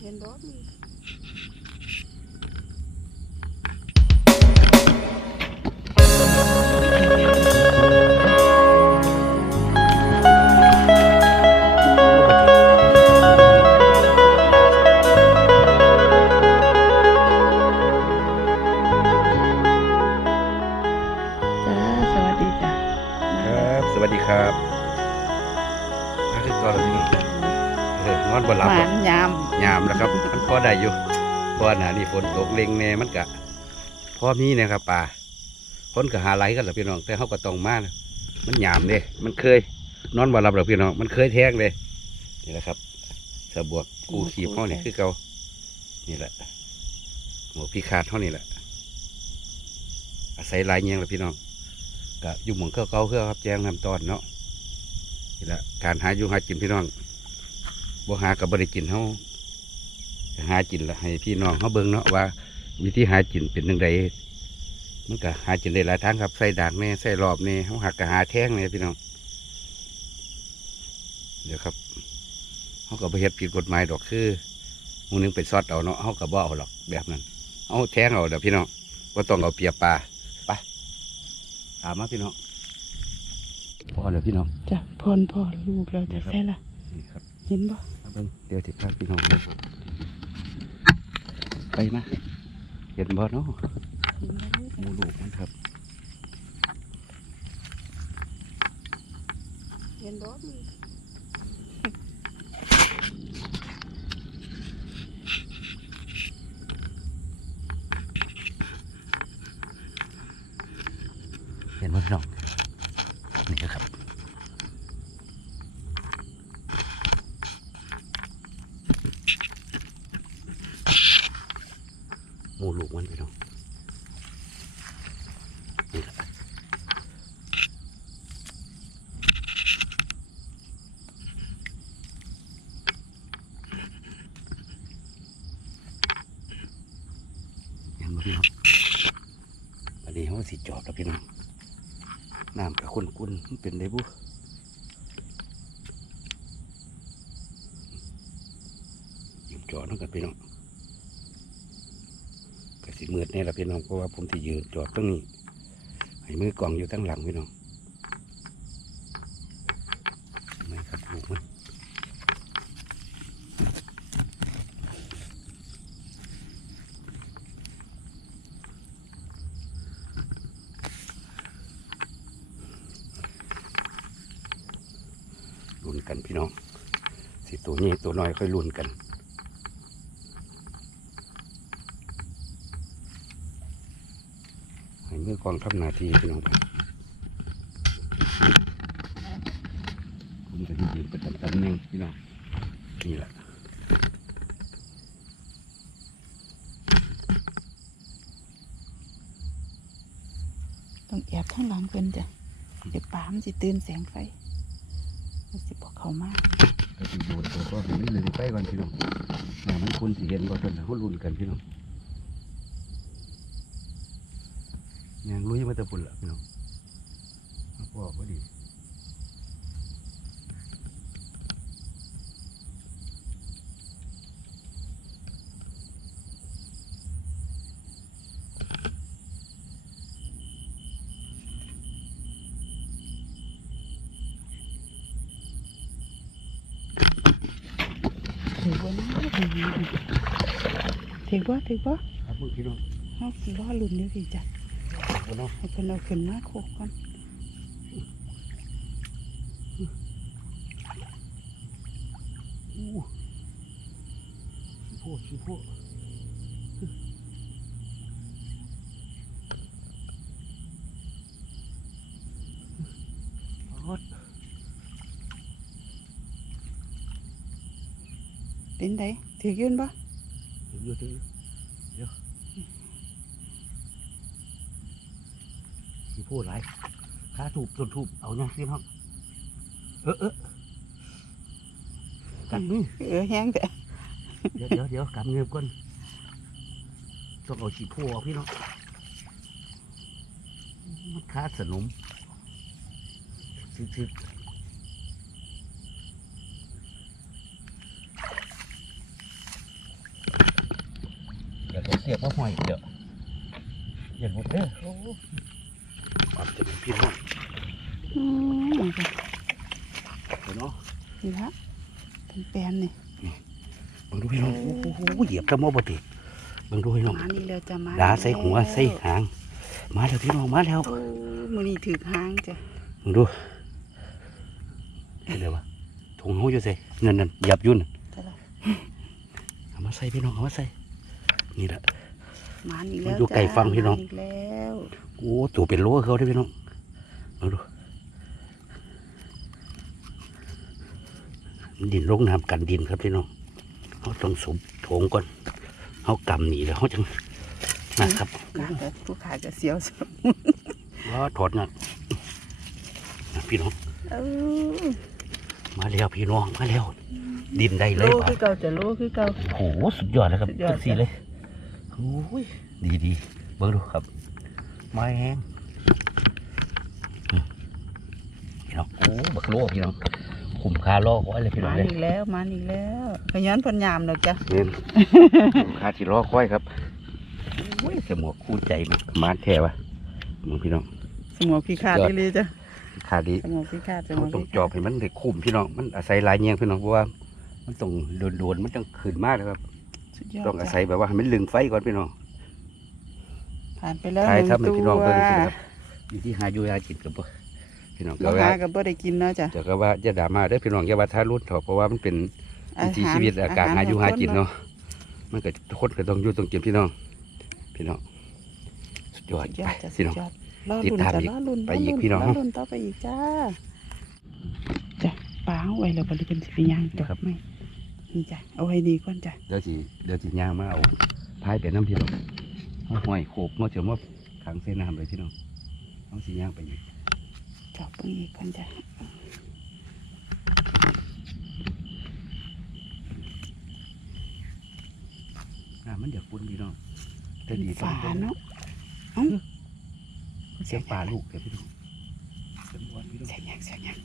เห็นร ยามยามแล้วครับมันพอได้อยู่เพราะว่าหนานี่ฝนตกเล็งแน่มันกะพอมีนะครับป่าคนก็หาไหลกันแหละพี่น้อง แต่เขาก็ต้องมานะมันยามเลยมันเคย นอนบนหลับหรอพี่น้อง มันเคยแท้งเลยนี่แหละครับสะบวกกูขีบเขานี่ยคือเกานี่แหละหมูพี่ขาดเขานี่แหละ อาศัยหลายเงี้ยงแหละพี่น้องก็อยู่หมองเก่าๆเพื่อครับแจ้งนำตอนเนาะนี่แหละการหาอยู่หากินพี่น้อง บ่หากับบริกินเขาหากินละให้พี่น้องเขาเบิ่งเนาะว่า วิธีหากินเป็นยังไงมันก็หากินได้หลายทางครับใส่ดากแน่ใส่รอบแน่เขาหักก็หาแท่งแน่พี่น้องเดี๋ยวครับเขาก็ไปเฮ็ดผิดกฎหมายดอกคือหมูนึงไปซอดเอาเนาะเขาก็บ่เอาหรอกแบบนั้น เอาแท่งเอาเดี๋ยวพี่น้องก็ต้องเอาเปรียบปลาไปตามมาพี่น้องพอแล้วพี่น้องจ้ะพรพ่อลูกเราจะใช่ละนี่ครับ เห็นบ่มาเบิ่งเดี๋ยวติดพาพี่น้องเบิ่งไปมาเห็นบ่เนาะหมูลูกมันครับเห็นรถ เห็นบ่พี่น้องนี่ครับหมูลูกมัน พี่น้องนี่ครับเห็นบ่พี่น้องอันนี้เขาสิจอบแล้วพี่น้องน้ำกับคุณคุณมันเป็นได้บุยืมจอดน้องกันพี่น้อง มืดแน่ละพี่น้องเพราะว่าผมที่ยืนจอดตรงนี้ให้มือกล่องอยู่ตั้งหลังพี่น้องไม่ครับลูกมันลุ้นกันพี่น้อง สิตัวนี้ตัวน้อยค่อยลุ้นกัน ให้มือ กองทำหนาทีพี่น้องไปผมจะยืนประจำตำแหน่งพี่น้องนี่แหละต้องแอบข้างหลังเพิ่นจ้ะเดี๋ยวปลามันสิตื่นแสงไฟมันสิบอกเขามากก็สิโดดตัวก็ให้มันลืมไปก่อนพี่น้องน้ามันคุณสิเห็นบ่ตอนเขาลุ้นกันพี่น้อง ยังลุยมาแตะปุ่นละพี่น้องเอาพ่อพอดีถือว่านะถือว่าถือว่าถือว่าครับมึงพี่น้องเขาสิว่าลุ่นอยู่สิจ้ะ พี่น้องให้เพิ่นเอาขึ้นมาโคกก่อนอู้ชิโพชิโพรถเป็นไดถือยืนบ่ถึงอยู่ถึงอยู่เดี๋ยว ชิโพหลายขาถูกจนถูกเอาเนี่ยพี่น้องเออเออกัดมือเออแห้งแต่เดี๋ยวเดี๋ยวเดี๋ยวกำเงินก่อนต้องเอาชีพูออกพี่น้องมันคาดสนมซึกๆเสียบว่าห้อยเดี๋ยวอย่าหลุดเด้อโอ้ ความจะเป็นพี่น้องอืมเดี๋ยวเนาะนี่ละเป็นแปลนนี่เบิ่งดูพี่น้องโอ้โหเหยียบกระโมบติเบิ่งดูพี่น้องมานี่แล้วจะมาดาใส่หัวใส่หาง มาแล้วพี่น้องมาแล้วโอ้มือนี่ถือหางจ้ะมึงดูเห็นเลยวะถุงหูอยู่ใส่นั่นนั่นหยับอยุ่นนแต่ละเอามาใส่พี่น้องเอามาใส่นี่แหละ มานี่แล้วอยู่ไกลฟังพี่น้องมาแล้วโอ้ตัวเป็นโลเขาได้อพี่น้องมาดูดินลงน้ำกันดินครับพี่น้องเขาต้องสมโถงก่อนเขากำหนีแล้วเขาจังนะครับกาแต่ผู้ขายจะเสียวสุดว่าถอดงานนะพี่น้องเออมาแล้วพี่น้องมาแล้วดินได้เลโลยคืป่ะอเก่าจะโลคือเก่าโอ้โหสุดยอดเลยครับสุดยอดจังสีเลยโอ้ย ดีดีเบิ่งดูครับไม้แห้งอืมพี่น้องโอ้บักโลพี่น้องคุ้มค่าล่อก้อยเลยพี่น้อมางเลยอีกแล้วมาอีกแล้วขยันเพันยามดอกจ้ะเงินคุ้มค่าที่ล่อก้อยครับโอ้ยสมองคู่ใจมันมานแท้วะมึงพี่น้องสมองพี่ขาดยอดเลยจ้ะค่าดีสมองพี่ขาดสมเขาองต้องพี่จอบให้มันได้คุ้มพี่น้องมันอาศัยหลายเงียงพี่น้องเพราะว่า มันต้องโดนๆมันต้องขึ้นมากเลยครับ สุดยอดต้องอาจ้ะศัยแบบว่าให้มันลึงไฟก่อนพี่น้องผ่านไปแล้วถ่ายหนึ่งทำให้ตัวพี่น้องเบิ่งสิครับอยู่ที่หาอยู่หาจิตกับบ่พี่น้องเราก็ว่าหากับบ่ได้กินเนาะจ้ะจะก็ว่าจะด่ามาเด้อพี่น้องอย่าว่าท้ารุ่นเถอะเพราะว่ามันเป็น วิถีชีวิตอากาศหาอยู่หาจิตเนาะมันก็ทุกคนก็ต้องอยู่ต้องกินพี่น้อง พี่น้องสุดยอดสุดยไปอดจ้ะสุพี่ดน้อง ยอดรอติดลุ่นตามจ้ะอีกรอลุ่นไปอีกรลุ่พี่น้องรอลุ่นต่อไปอีกจ้าจ้ะปลาเอาไว้แล้วบ่ได้เป็นสิไปย่างจบไหม นี่จ้ะเอาไว้ดีก่อนจ้ะเดี๋ยวสิเดี๋ยวสิย่างมาเอาพายไปน้ำพี่น้องเอาห้อยโขกมาเจอมาขังเส้นน้ำเลยพี่น้องเอาสิย่างไปอีกจอบเบิ่งอีกก่อนจ้ะน้ำมันเดือดปุ่นพี่น้องแต่เป็นดีฝาเนาะเสียงปลาลูกเดี๋ยวพี่น้องเสียงบอลพี่น้องเสียงหยังเสียงหยัง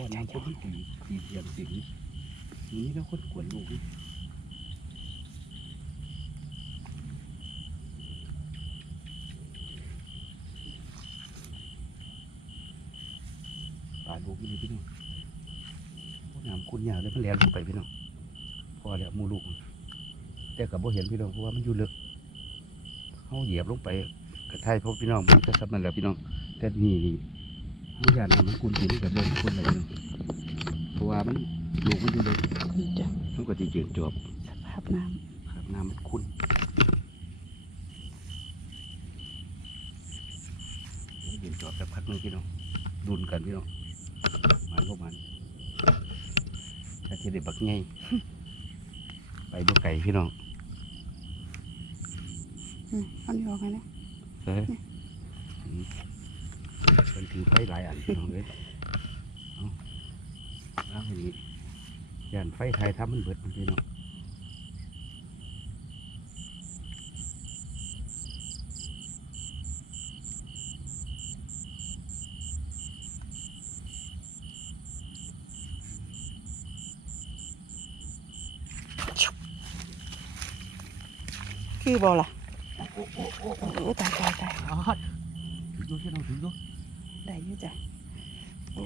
ก่อนน้ำคนตีตีเทียมสิงนี่แล้วคนกวนลูกนี่ปลาลูกนี่พี่น้องพวกน้ำคุณยาวแล้วมันแล่นลงไปพี่น้องพอแล้วหมูลูก แต่กับบ่เห็นพี่น้องเพราะว่ามันอยู่ลึกเขาเหยียบลงไปกระไทยพวกพี่น้องมันก็ซับมันแหล้วพี่น้องแต่นี่นี่ ไม่อยากนำมันกุนกินกับเดินคนเลยพี่น้องเพราะว่ามันลูกมันอยู่ลึกนี่จ้ะมันก็จะเจือจบสภาพน้ครับน้ำมันคุ้นเดือจอบแต่พักหนึงพี่น้องดุนกันพี่น้องมันก็มันถ้าจะได้บักไงไปบ่ไก่พี่น้องำอืมเอานี่ออกไงนะเฮ้ย เป็นถือไฟหลายอันพี่น้องเลยเอาแล้วทีนี้ย่านไฟไทยทำมันเบิดมันพี่น้องคือบ่ล่ะโอ้โอ้โอ้โอ้ตายตายตายอ๋อถือดูพี่น้องถือดู ได้อยู่จ้ะโอ้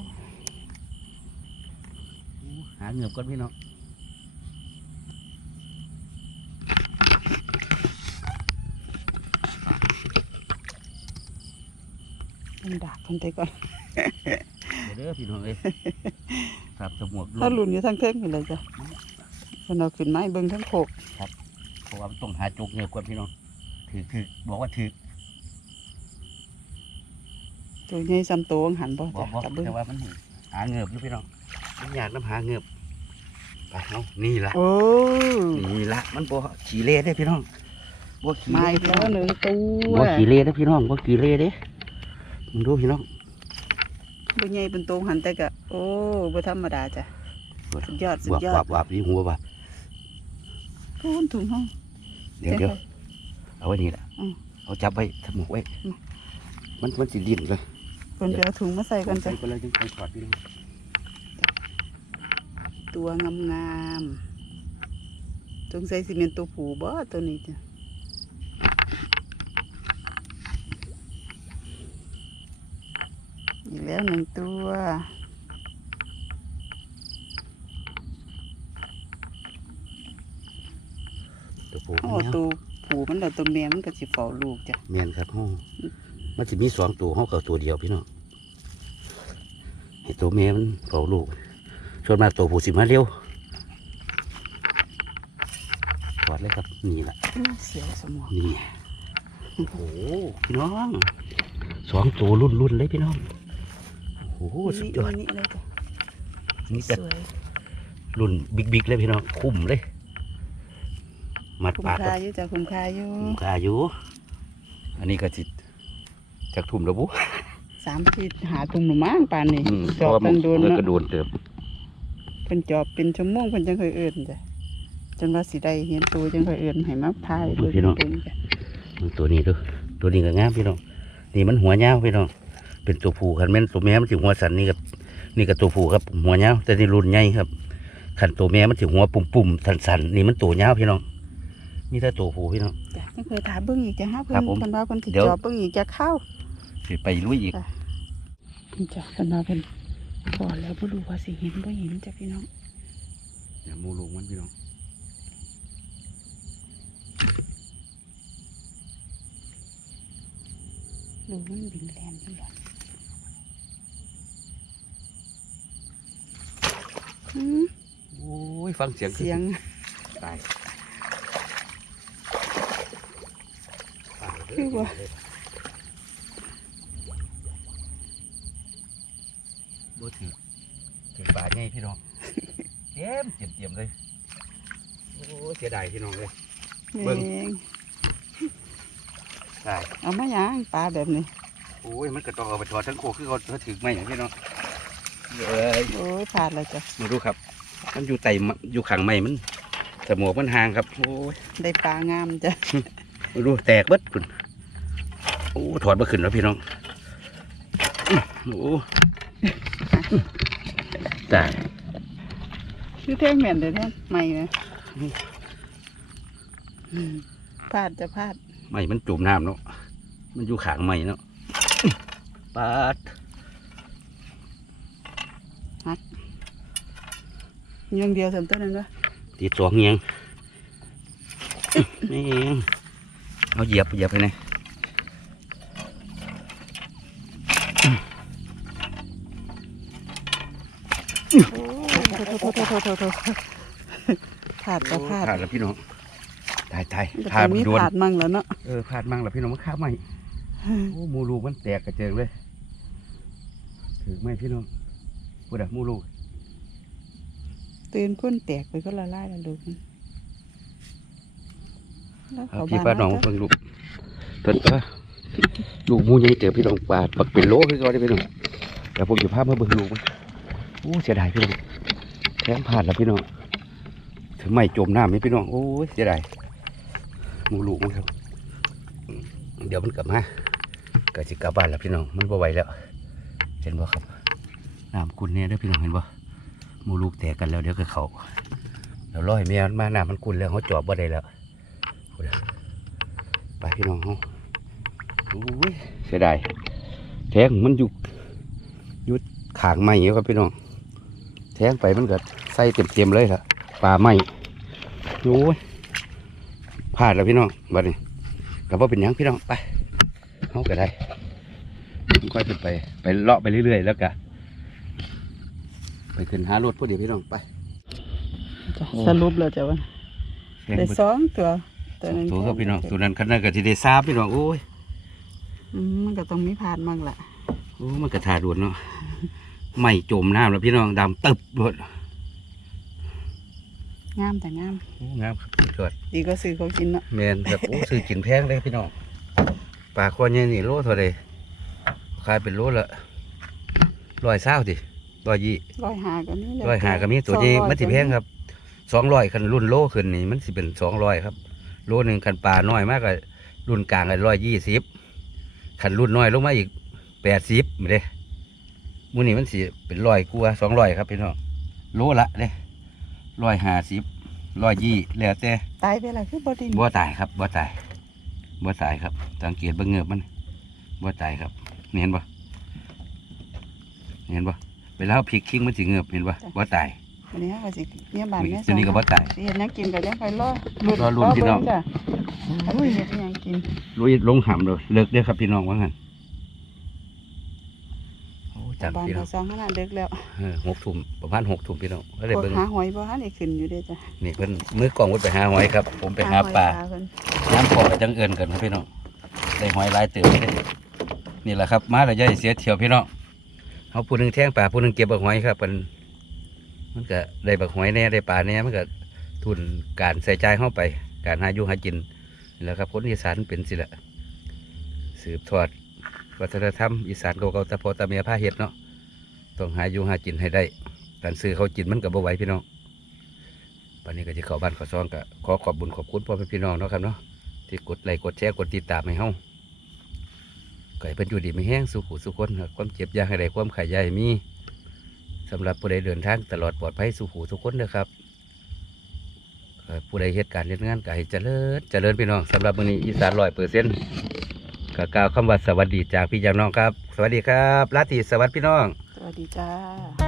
หาเหงือบก่อนพี่น้องมันดาบคนไปก่อนเดี๋ยวเด้อพี่น้องเอ้ยครับสมวกถ้าหลุนอยู่ทั้งเครื่องอยู่เลยจ้ะเพิ่นเอาขึ้นไม้เบิ่งทั้งโขกเพราะว่ามันต้องหาจุกเหงือบก่อนพี่น้องถือถือบอกว่าถือ ตัวใหญ่ซ้ำโตวหันบ่บอจ้ะกบอกจับเบิ่งแต่ว่ามันหาเหงือบอยู่พี่น้องมันอยากน้ำหาเหงือบไปเอานี่ละโอ้นี่ละมันบ่ขี่เล่ได้อพี่น้องบ่ขี่มาเล่อีกแล้วหนึ่งตัวบ่ขี่เล่ได้อพี่น้องบ่ขี่เล่เด้มึงดูพี่น้องบ่ใหญ่เป็นโตวหันแต่ก็โอ้บ่ธรรมดาจ้ะสุดยอดสุวัดบยอวัดบวับที่หัววับพูนถุงห้องเดี๋ยวเดี๋ยวเอาไว้นี่แหละอืมเอาจับไว้สมุกไว้อืมมันมันสิลิ้นเลย คนไปเอาถุงมาใส่กันใส่จ้ะไปเลยจังไปถอดพี่น้องตัวงามสงสัยสิเป็นตัวผูบ่ตัวนี้จ้ะอีกแล้วหนึ่งตัวตัวผู้โอ้ตัวผูมันแล้วตัวแม่มันก็สิเฝ้าลูกจ้ะเมียนครับห้อง มันจะมีสองตัวห้องกับตัวเดียวพี่น้องให้ตัวแม่มันเฝ้าลูกส่วนมากตัวผู้สิมาเร็วกอดเลยครับนี่แหละเสียวสมองนี่โอ้โหพี่น้องสองตัวรุ่นรุ่นๆเลยพี่น้องโอ้โหสุดยอดนี่เลยจ้ะนี่สจะวยรุ่นบิ๊กๆเลยพี่น้องคุ้มเลยมัดคุ้มปากค่าอยู่จ้ะคุ้มค่าอยู่คุ้มค่าอยู่ อันนี้ก็จิต จากทุ่มแล้วบุสามทีหาตุ่มหนูมั่งปานนี่อืมจอบเพราะว่ากันโดนมันเนาะก็โดนเติบเป็นจอบเป็นชั่วโมงเพิ่นจังเคยเอิ้นจ้ะจนว่าสิได้เห็นตัวจังเคยเอิ้นให้มาพายเบิ่งเบิ่งจ้ะมันตัวนี้ดูตัวนี้ก็งามพี่น้องนี่มันหัวยาวพี่น้องเป็นตัวผู้คันแม่นตัวแม่มันถึงหัวสันนี่กับนี่กับตัวผู้ครับหัวยาวแต่นี่รุ่นใหญ่ครับคันตัวแม่มันถึงหัวปุ่มๆสันๆนี่มันตัวยาวพี่น้องนี่ถ้าตัวผู้พี่น้องจ้ะจังเคยถามเบิ่งอีกจ้ะฮะเพิ่ครันบผมเพิ่นว่าเพิ่นสิเดี๋ยวจอบเบิ่งอีกจะเข้า สิไปลุยอีกเพิ่นจ้ะเพิ่นว่าเพิ่นพอแล้วบ่รู้ว่าสิเห็นบ่เห็นจ้ะพี่น้องอย่ามูลูกมันพี่น้องดูมันบินแลนอยู่ล่ะอืมโอ้ยฟังเสียงเสียงตายคือว่า บ่ถือถือปลาให ญ่พี่น้องเจ็มเจ็มเจ็มเลยโอ้ยเสียดายพี่น้องเลย เบิ่งแม่ง ตายเอามาหยังปลาแบบนี้ โอ้ยมันก็ต้องเอาไปถอดทั้งโคคือเขาเขาถือไม่อย่างพี่น้องเอ้ยโอ้ยพลาดแล้วจ้ะ มาดูครับ มันอยู่ไตมอยู่ขังไม่มันสมองมันห่างครับโอ้ยได้ปลางามจ้ะ มาดูแตกเบิดคุณโอ้ถอดมาขึ้นแล้วพี่น้องอื้อโอ้ ตายคือแท่งแม่นเด้อแท่งใหม่นะอืมพลาดจะพลาดไม่มันจุ่มน้ำเนาะมันอยู่ขางไม่เนาะปาดเงี้ยงเดียวสำต้นนั้นวะติดสองเงียงนี่เองเอาเหยียบเหยียบไปไหน โอ้ โทษโทษโทษโทษโทษโทษพลาดจะพลาดพลาดแล้วพี่น้องตายตายมันก็พลาดต้องมีดวนพลาดมั่งแล้วเนาะเออพลาดมั่งแล้วพี่น้องมันข้าไม่โอ้หมูลูกมันแตกกระเจิงเลยถือไหมพี่น้องพูดอะหมูลูกตื่นก้นแตกไปก็ละลายแล้วลูกมันแล้วเอาเขาพี่บ้าป้านน้องแล้วจ้ะเพิ่งลูกเพิ่นก็ลูกหมูใหญ่เจอพี่น้องปาดปักเป็นโลคือเขาได้พี่น้องเดี๋ยวผมจะพามาเบิ่งลูกมันโอ้เสียดายพี่น้อง แทงพลาดแล้วพี่น้องถึงไม่จมน้ำนี่พี่น้องโอ้ยเสียดายมูลูกมันครับเดี๋ยวมันกลับมาก็สิกลับบ้านแล้วพี่น้องมันบ่ไหวแล้ว เห็นบ่ครับน้ำกุนเนี่ยเด้พี่น้องเห็นบ่มูลูกแตกกันแล้วเดี๋ยวก็เขาเดี๋ยวรอให้แม่มันมาน้ำมันกุนแล้วเขาจอบบ่ได้แล้วไปพี่น้องเขาโอ้ยเสียดายแทงมันอยู่ยู่ขางไม้อยู่ครับพี่น้อง แทงไปมันก็ใส่เต็มๆเลยล่ะปลาไม้โอ้ยพลาดแล้วพี่น้องบัดนี้ก็บ่เป็นหยังพี่น้องไปเขาก็ได้ค่อยเป็นไปไปเลาะไปเรื่อยๆแล้วก็ไปขึ้นหารถพอดีพี่น้องไปจ้ะโอ้สรุปแล้วจ้ะว่าแข่งได้ไปสองตัวตัวหนึงตัวครับพี่น้องตัวนั้นคันนั้นก็ที่ได้ทราบพี่น้องโอ้ยอืมมันก็ต้องมีพลาดมั่งแหละโอ้มันกระทาด่วนเนาะ ไม่จมน้ำแล้วพี่น้องดำตึบหมดงามแต่งามโอ้งามครับสุดยอดดีก็ซื้อเขากินเนาะแมนแบบโอ้ซื้อกินแพงเลยพี่น้องปลาคอเนี่ยนี่โลเท่าไรขายเป็นโลละร้อยเศร้าดิร้อยยี่ร้อยหากันนี่แหละร้อยหาก็มีตัวนี้มันสิแพงครับสองร้อยคันรุ่นโลขึ้นนี่มันสิเป็นสองร้อยครับ โลหนึ่งคันปลาน้อยมากก็รุ่นกลางก็ร้อยยี่สิบคันรุ่นน้อยลงมาอีกแปดสิบไม่ได้ มูนี่มันสิเป็นร้อยกว่าสองร้อยครับพี่น้องโลละเด้ร้อยห้าสิบร้อยยี่แล้วแต่ตายไปและคือบ่ไดินบ่ตายครับบ่ตายบ่ตายครับ สังเกตเบิ่งเงือบมันบ่ตายครับนี่เห็นบ่นี่เห็นบ่เวลาเอาพริกคิงมันสิเงือบเห็นบ่บ่ตายวันนี้ก็สิเนี่ยบ้านนี่แม่ตัวนี้ก็บ่ตายสิเฮ็ดหยังกินก็ยังไปรอรอลุ้นพี่น้องเบิ่จ้ะถ้าสิเฮ็ดหยังกินลุยลงหำเลยเลิกเด้อครับพี่น้องว่างั้นโอ้ จังบ้านพี่น้ก็องสองขนาดดึกแล้วเออหกทุ่มประมาณหกทุ่มพี่น้องก็เลยพวกเบิ่งหาหอยบ่ทันได้ขึ้นอยู่เด้อจ้ะนี่เพิ่นมือกล่องวุดไปหาหอยครับ ผมไปหาปลาเพิ่นน้ำพอกับจังเอินกันครับพี่น้องได้หอยหลายเติมเลยนี่แหละครับมาแล้วย่อยเสียเที่ยวพี่น้องเขาผู้หนึงแท่งปลาผู้หนึงเก็บบักหอยครับมันมันก็ได้บักหอยแน่ได้ปลาแน่มันก็ทุนการใส่ใจเข้าไป การหาอยู่หากินนี่แหละครับคนอีสานเป็นสิละสืบทอด วัฒนธรรมอีสานเก่าๆตะโพอตะเมียผ้าเห็ดเนาะต้องหาอยู่หากินให้ได้ การซื้อเขาวกินมันก็บ่ไหวพี่น้องวันนี้ก็จะเข้าบ้านเขอซองก็ขอขอบบุญขอบคุณพ่อแม่พี่น้องเนาะครับเนาะที่กดไลค์กดแชร์กดติดตามให้เฮาก็ให้เพิ่นอยู่ดีไม่แห้งสู้ผู้สู้คนครับความเจ็บยาให้ได้ความขายใหญ่มีสำหรับผู้ใดเดินทางตลอดปลอดภัยสู้ผู้ทุกคนนะครับผู้ใดเหตุการณ์เฮ็ดงานก็ให้เจริญเจริญพี่น้องสำหรับมื้อนี้อีสานร้อยเปอร์เซ็นต์ ก็กล่าวคำว่าสวัสดีจากพี่จากน้องครับ สวัสดีครับลาตรีสวัสดีพี่น้อง สวัสดีจ้า